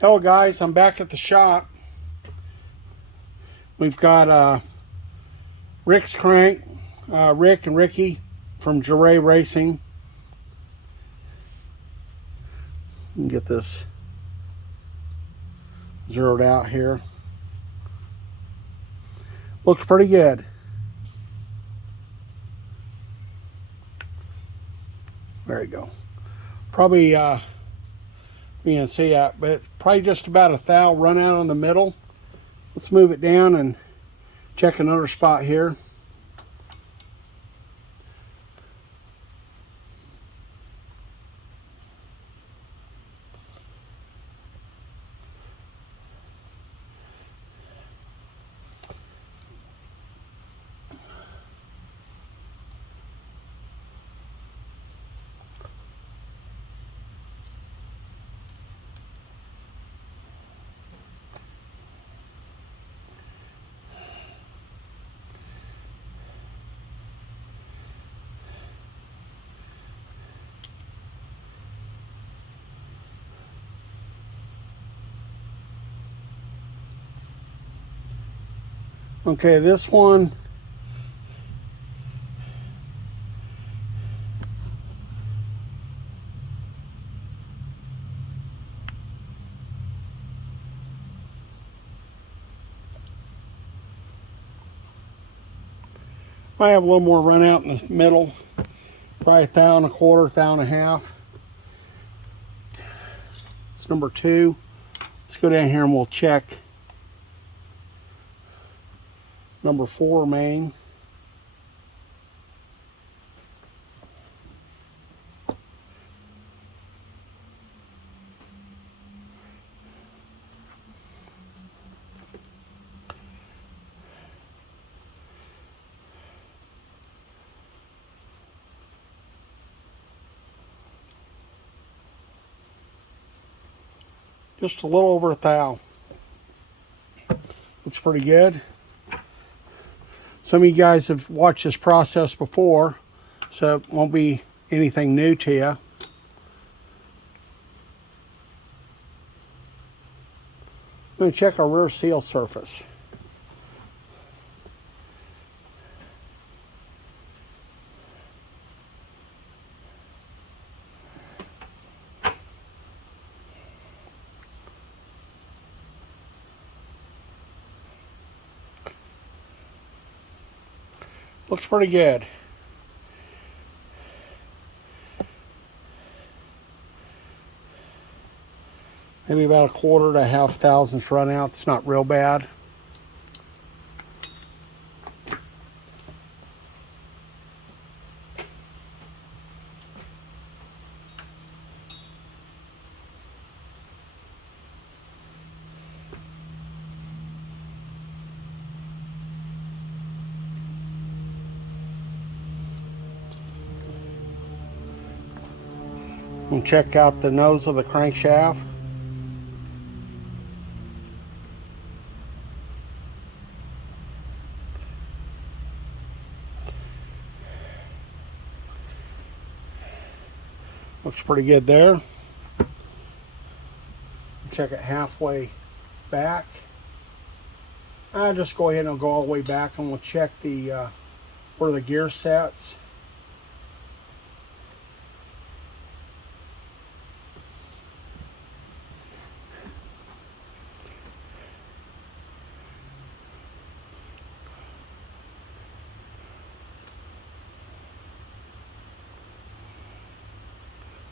Hello guys, I'm back at the shop. We've got Rick's crank, Rick and Ricky from Jeray Racing. You can get this zeroed out here. Looks pretty good. There you go. Probably you can see that, but it's probably just about a thou run out in the middle. Let's move it down and check another spot here. Okay, this one might have a little more run out in the middle. Probably a thou and a quarter, thou and a half. It's number 2. Let's go down here and we'll check number 4 main. Just a little over a thou. Looks pretty good. Some of you guys have watched this process before, so it won't be anything new to you. I'm going to check our rear seal surface. Looks pretty good. Maybe about a quarter to a half thousandths run out. It's not real bad. And check out the nose of the crankshaft. Looks pretty good there. Check it halfway back. I'll just go ahead and go all the way back and we'll check the where the gear sets.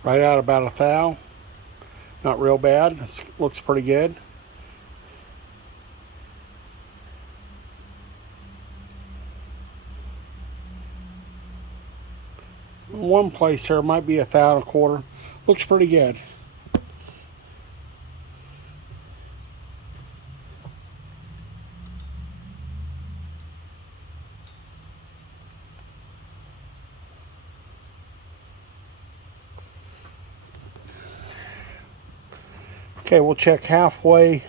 Right out about a thou. Not real bad. This looks pretty good. One place here might be a thou and a quarter. Looks pretty good. Okay, we'll check halfway.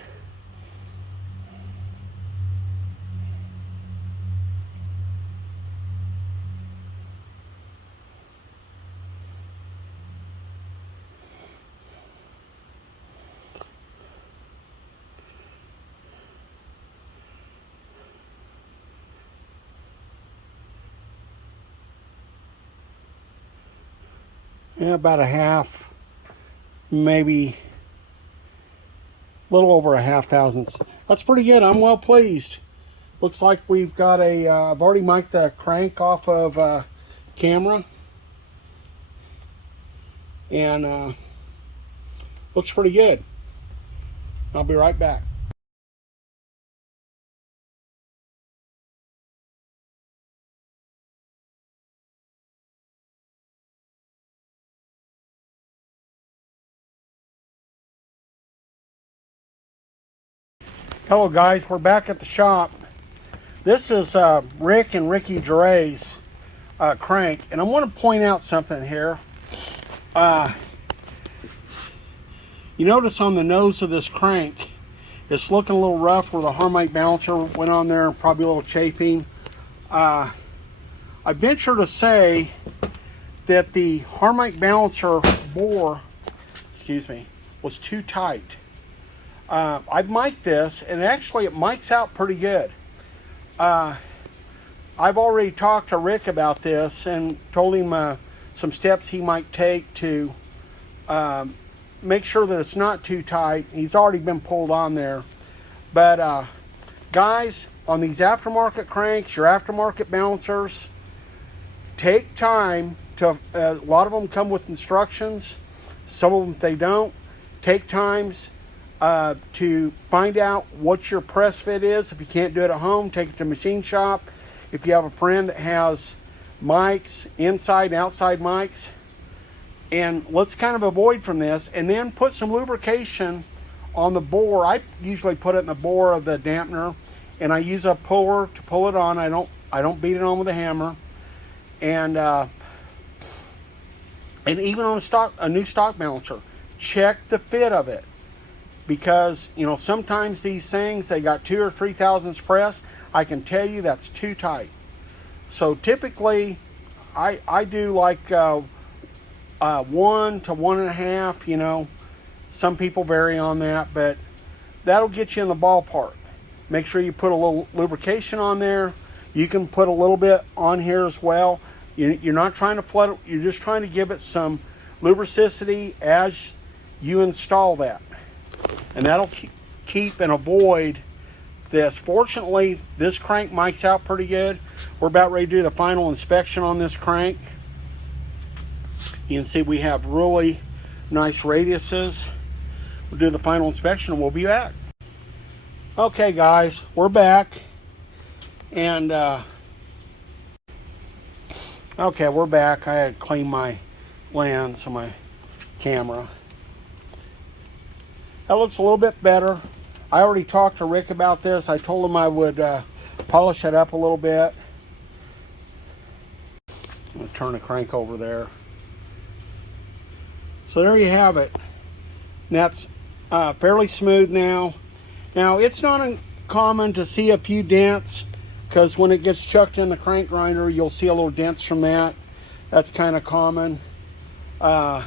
Yeah, about a half, maybe a little over a half thousandths. That's pretty good. I'm well pleased. Looks like we've got a, I've already mic'd the crank off of camera. And looks pretty good. I'll be right back. Hello guys, we're back at the shop. This is Rick and Ricky Jeray's crank, and I want to point out something here. You notice on the nose of this crank, it's looking a little rough where the harmonic balancer went on there, and probably a little chafing. I venture to say that the harmonic balancer bore, was too tight. I've mic'd this, and actually it mics out pretty good. I've already talked to Rick about this and told him some steps he might take to make sure that it's not too tight. He's already been pulled on there. But guys, on these aftermarket cranks, your aftermarket balancers, take time to, a lot of them come with instructions. Some of them they don't. Take times to find out what your press fit is. If you can't do it at home, take it to machine shop. If you have a friend that has mics, inside and outside mics, and let's kind of avoid from this, and then put some lubrication on the bore. I usually put it in the bore of the dampener, and I use a puller to pull it on. I don't beat it on with a hammer, and even on a new stock balancer, check the fit of it. Because, you know, sometimes these things, they got 2 or 3 thousandths press. I can tell you that's too tight. So typically, I do like 1 to 1.5, you know. Some people vary on that, but that'll get you in the ballpark. Make sure you put a little lubrication on there. You can put a little bit on here as well. You're not trying to flood it. You're just trying to give it some lubricity as you install that. And that'll keep and avoid this. Fortunately, this crank mics out pretty good. We're about ready to do the final inspection on this crank. You can see we have really nice radiuses. We'll do the final inspection and we'll be back. Okay guys, we're back. And okay, we're back. I had to clean my lens on my camera. That looks a little bit better. I already talked to Rick about this. I told him I would polish it up a little bit. I'm going to turn the crank over there. So there you have it. And that's fairly smooth now. Now it's not uncommon to see a few dents, because when it gets chucked in the crank grinder, you'll see a little dents from that. That's kind of common. But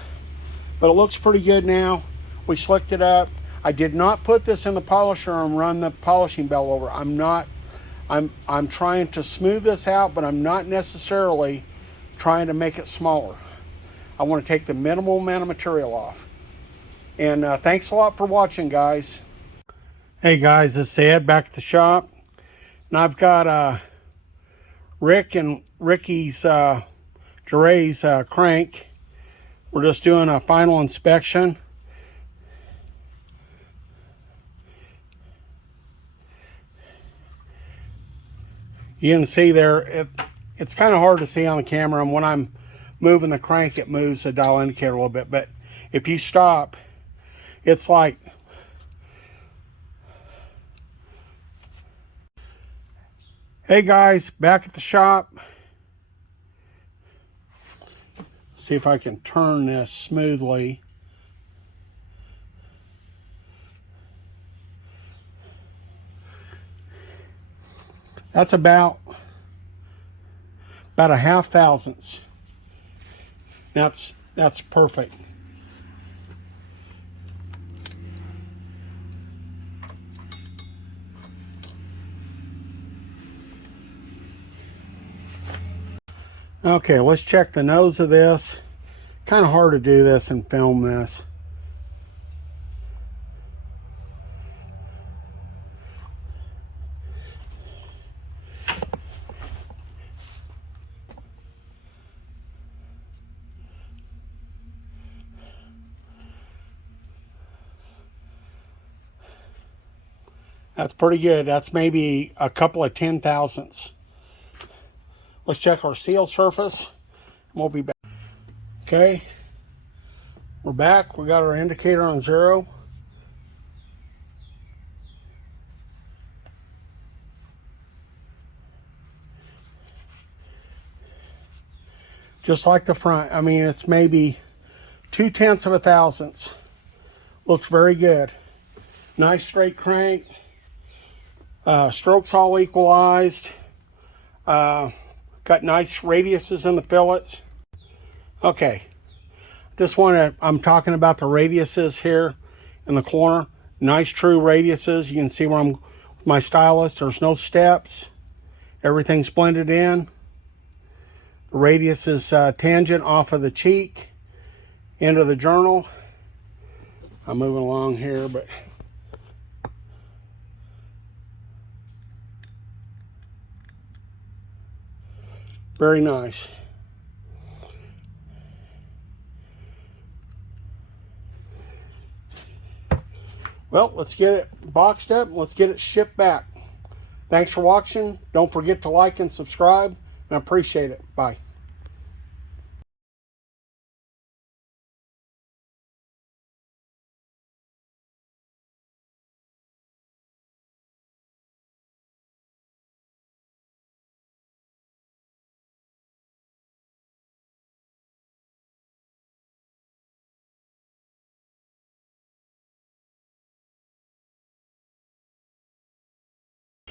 it looks pretty good now. We slicked it up. I did not put this in the polisher and run the polishing bell over. I'm trying to smooth this out, but I'm not necessarily trying to make it smaller. I want to take the minimal amount of material off. And thanks a lot for watching, guys. Hey guys, it's Ed back at the shop. And I've got Rick and Ricky's Jeray's crank. We're just doing a final inspection. You can see there, it's kind of hard to see on the camera, and when I'm moving the crank, it moves the dial indicator a little bit. But if you stop, it's like, hey guys, back at the shop. See if I can turn this smoothly. That's about a half thousandths. That's perfect. Okay, let's check the nose of this. kind of hard to do this and film this. That's pretty good. That's maybe a couple of 10,000ths. Let's check our seal surface. We'll be back. Okay, we're back. We got our indicator on 0. Just like the front. I mean, it's maybe 0.2 of a thousandths. Looks very good. Nice straight crank. Strokes all equalized. Got nice radiuses in the fillets. Okay, I'm talking about the radiuses here in the corner. Nice true radiuses. You can see where I'm with my stylus. There's no steps. Everything's blended in. The radius is tangent off of the cheek into the journal. I'm moving along here, but very nice. Well, let's get it boxed up. Let's get it shipped back. Thanks for watching. Don't forget to like and subscribe. I appreciate it. Bye.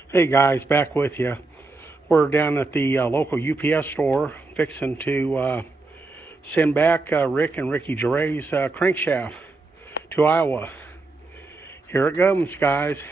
Hey guys, back with you. We're down at the local UPS store fixing to send back Rick and Ricky Jeray's crankshaft to Iowa. Here it comes, guys.